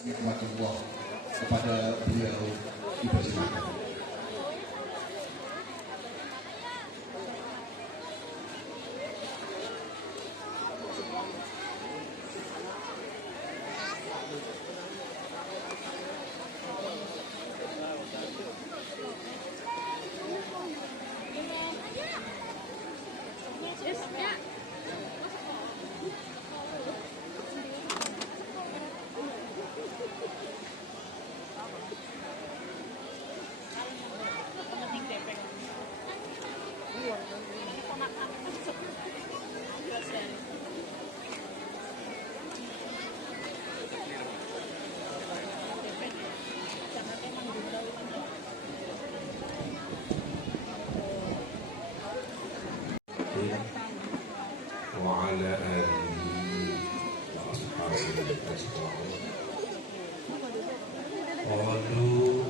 Rahmatullah kepada beliau dipersilakan. وعلى آله وأصحابه أجمعين. قالوا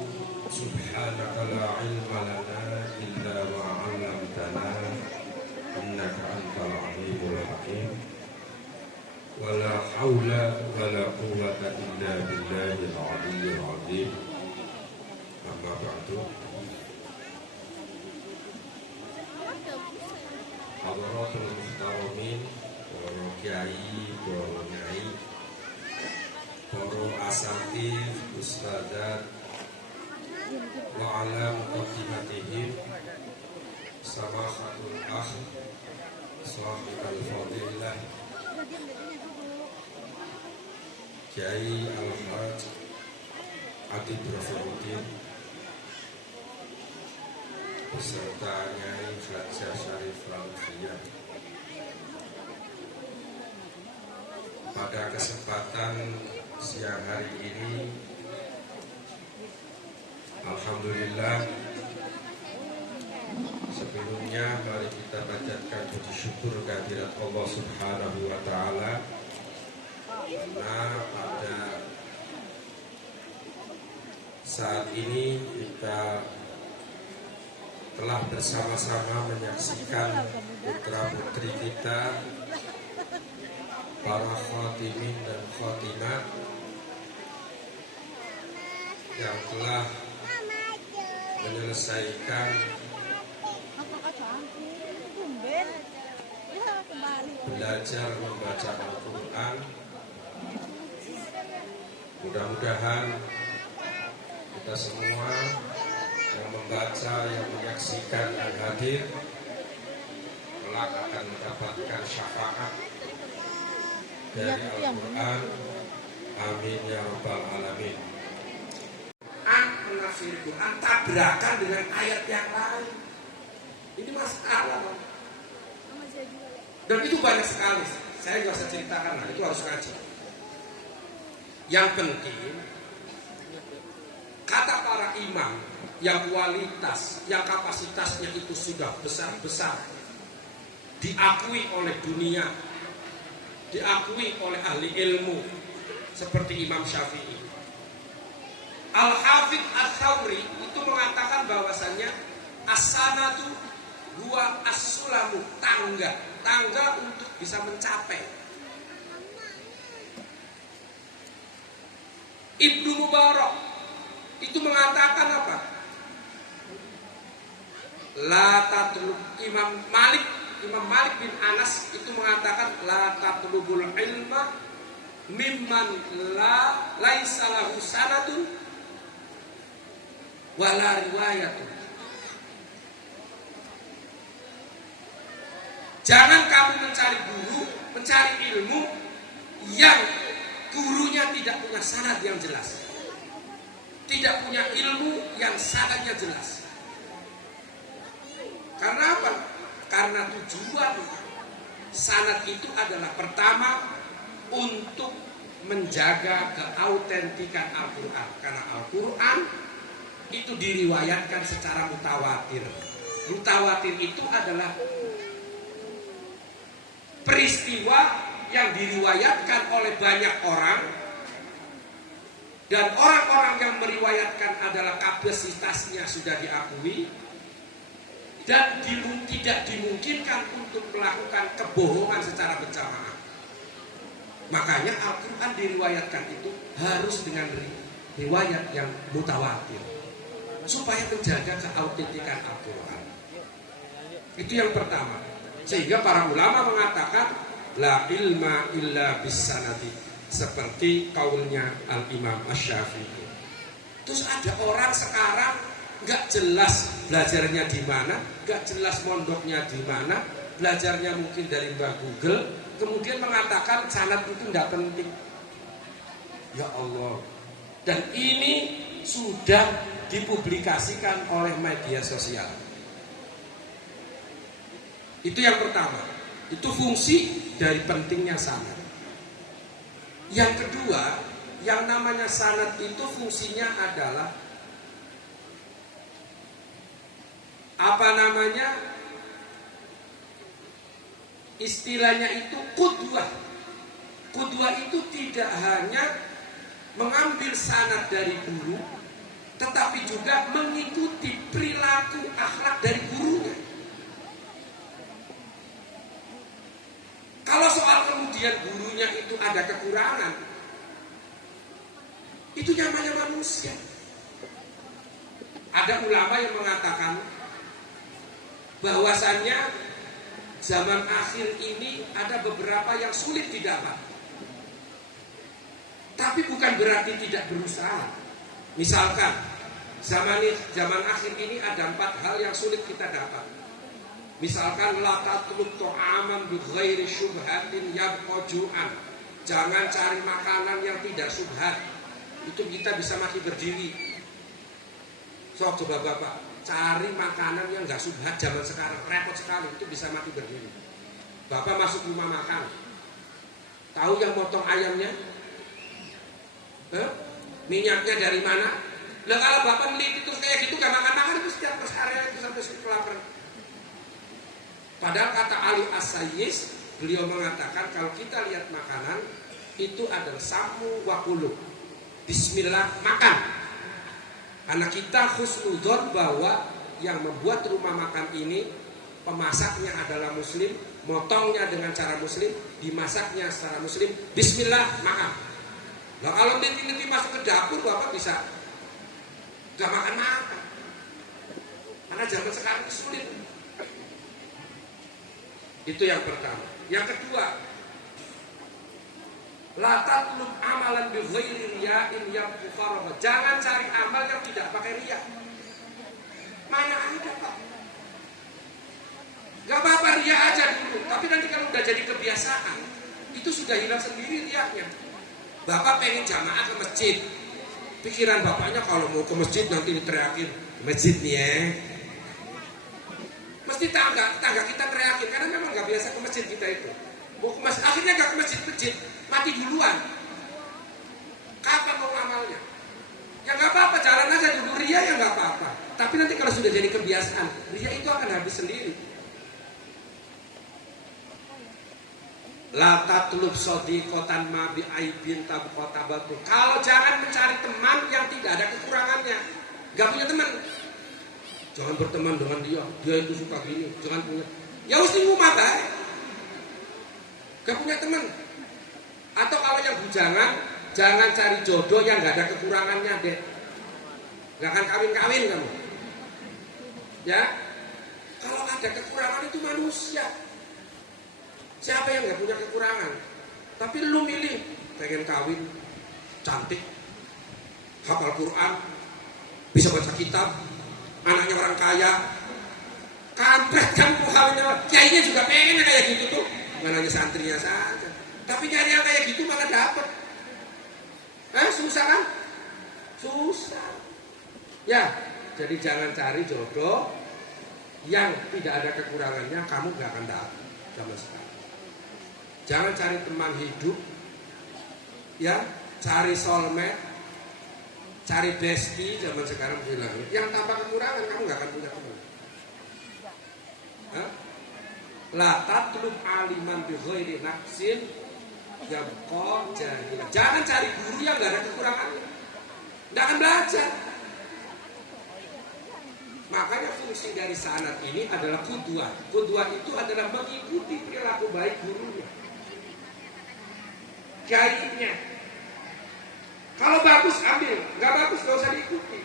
سبحانك لا علم لنا إلا ما علمتنا إنك أنت العليم الحكيم ولا حول ولا قوة إلا بالله العلي العظيم. أما بعد، Hadaratul Muhtaramin, para kiai, para nyai, para asatidz, ustadzat, wa ala muqaddimatihim, samahatul akh, sahib al-fadilah, Kiai Al-Hajj Adib Rafiuddin, beserta Nyai Khadijah Syarif Lautfiyah. Pada kesempatan siang hari ini, alhamdulillah, sebelumnya mari kita panjatkan puji syukur kehadirat Allah Subhanahu wa taala, karena pada saat ini kita telah bersama-sama menyaksikan putra-putri kita, para khatimin dan khatimah yang telah menyelesaikan belajar membaca Al-Quran. Mudah-mudahan kita semua yang membaca, yang menyaksikan dan hadir kelak akan mendapatkan syafaat dari Al-Quran. Amin ya rabbal alamin. Menafsir Quran tabrakan dengan ayat yang lain, ini masalah, dan itu banyak sekali. Saya nggak usah ceritakan, nah, itu harus ngaji. Yang penting kata para imam yang kualitas, yang kapasitasnya itu sudah besar-besar, diakui oleh dunia, diakui oleh ahli ilmu seperti Imam Syafi'i. Al-Hafidz Ats-Tsauri itu mengatakan bahwasannya as-sanatu huwa as-sulamu, tangga untuk bisa mencapai. Ibnu Mubarak itu mengatakan apa? La tatlub, Imam Malik bin Anas itu mengatakan la tatlubul ilma mimman laisa lahu sanadun wala riwayatun. Jangan kamu mencari ilmu yang gurunya tidak punya sanad yang jelas, tidak punya ilmu yang sanadnya jelas. Karena apa? Karena tujuan sanad itu adalah pertama untuk menjaga keautentikan Al-Quran. Karena Al-Quran itu diriwayatkan secara mutawatir. Mutawatir itu adalah peristiwa yang diriwayatkan oleh banyak orang, dan orang-orang yang meriwayatkan adalah kapasitasnya sudah diakui, dan tidak dimungkinkan untuk melakukan kebohongan secara berjamaah. Makanya Al-Quran diriwayatkan itu harus dengan riwayat yang mutawatir, supaya menjaga keautentikan Al-Quran. Itu yang pertama. Sehingga para ulama mengatakan la ilma illa bisanadi, seperti kaulnya Al-Imam Asy-Syafi'i. Terus ada orang sekarang nggak jelas belajarnya di mana, nggak jelas mondoknya di mana, belajarnya mungkin dari Mbah Google, kemudian mengatakan sanad itu nggak penting. Ya Allah. Dan ini sudah dipublikasikan oleh media sosial. Itu yang pertama. Itu fungsi dari pentingnya sanad. Yang kedua, yang namanya sanad itu fungsinya adalah istilahnya itu qudwah. Qudwah itu tidak hanya mengambil sanad dari guru, tetapi juga mengikuti perilaku akhlak dari gurunya. Kalau soal kemudian gurunya itu ada kekurangan, itu namanya manusia. Ada ulama yang mengatakan bahwasannya zaman akhir ini ada beberapa yang sulit didapat. Tapi bukan berarti tidak berusaha. Misalkan zaman akhir ini ada 4 hal yang sulit kita dapat. Misalkan la tatlub ta'aman bi ghairi syubhatin yabqa ju'an. Jangan cari makanan yang tidak syubhat. Itu kita bisa mati berdiri. So coba Bapak cari makanan yang enggak syubhat zaman sekarang, repot sekali, itu bisa mati berdiri. Bapak masuk rumah makan, tahu yang motong ayamnya? Minyaknya dari mana? Lah kalau Bapak neliti terus kayak gitu gak makan-makan, itu setiap area itu sampai kelaparan. Padahal kata Ali As-Sayyis, beliau mengatakan kalau kita lihat makanan itu adalah samu wa kulu. Bismillah, makan. Karena kita husnudzon bahwa yang membuat rumah makan ini pemasaknya adalah muslim, motongnya dengan cara muslim, dimasaknya secara muslim. Bismillah, makan. Nah kalau nanti masuk ke dapur Bapak bisa gak makan-makan. Karena zaman sekarang itu sulit. Itu yang pertama. Yang kedua, la tatlub amalan bi ghairi riya'in yaqfaraba. Jangan cari amal yang tidak pakai riya. Mana ada, Pak? Gak apa-apa riya aja dulu, tapi nanti kalau udah jadi kebiasaan, itu sudah hilang sendiri riyanya. Bapak pengen jamaah ke masjid. Pikiran bapaknya kalau mau ke masjid nanti diteriakin, masjid nih ya. Mesti tangga kita teriakin, karena memang gak biasa ke masjid kita itu. Mau ke masjid, akhirnya gak ke masjid, mati duluan. Kapan mau amalnya? Ya gak apa-apa, jalan aja dulu, ria ya gak apa-apa. Tapi nanti kalau sudah jadi kebiasaan, ria itu akan habis sendiri. La tatlub sadiqatan ma bi aibin tabqatabatu. Kalau jangan mencari teman yang tidak ada kekurangannya. Gak punya teman, jangan berteman dengan dia itu suka gini, jangan punya. Ya mesti rumah baik. Gak punya teman. Atau kalau yang bujangan, jangan cari jodoh yang gak ada kekurangannya, deh. Gak akan kawin-kawin kamu. Ya. Kalau ada kekurangan itu manusia. Siapa yang gak punya kekurangan? Tapi lu milih pengen kawin, cantik, hafal Quran, bisa baca kitab, anaknya orang kaya, kampret kamu kawinnya. Kiainya juga pengen kayak gitu tuh, bukan hanya santrinya saja. Tapi nyari yang kayak gitu malah dapet. Susah kan? Susah. Ya, jadi jangan cari jodoh yang tidak ada kekurangannya, kamu gak akan dapet sama sekali. Jangan cari teman hidup, ya, cari soulmate, cari bestie zaman sekarang bilang. Yang tanpa kekurangan kamu gak akan punya teman. La tatlub aliman bi ghairi naqsin yabqa jahilan. Jangan cari guru yang gak ada kekurangannya, gak akan belajar. Makanya fungsi dari sanad ini adalah qudwah. Qudwah itu adalah mengikuti perilaku baik gurunya. kiainya. Kalau bagus ambil, nggak bagus nggak usah diikuti.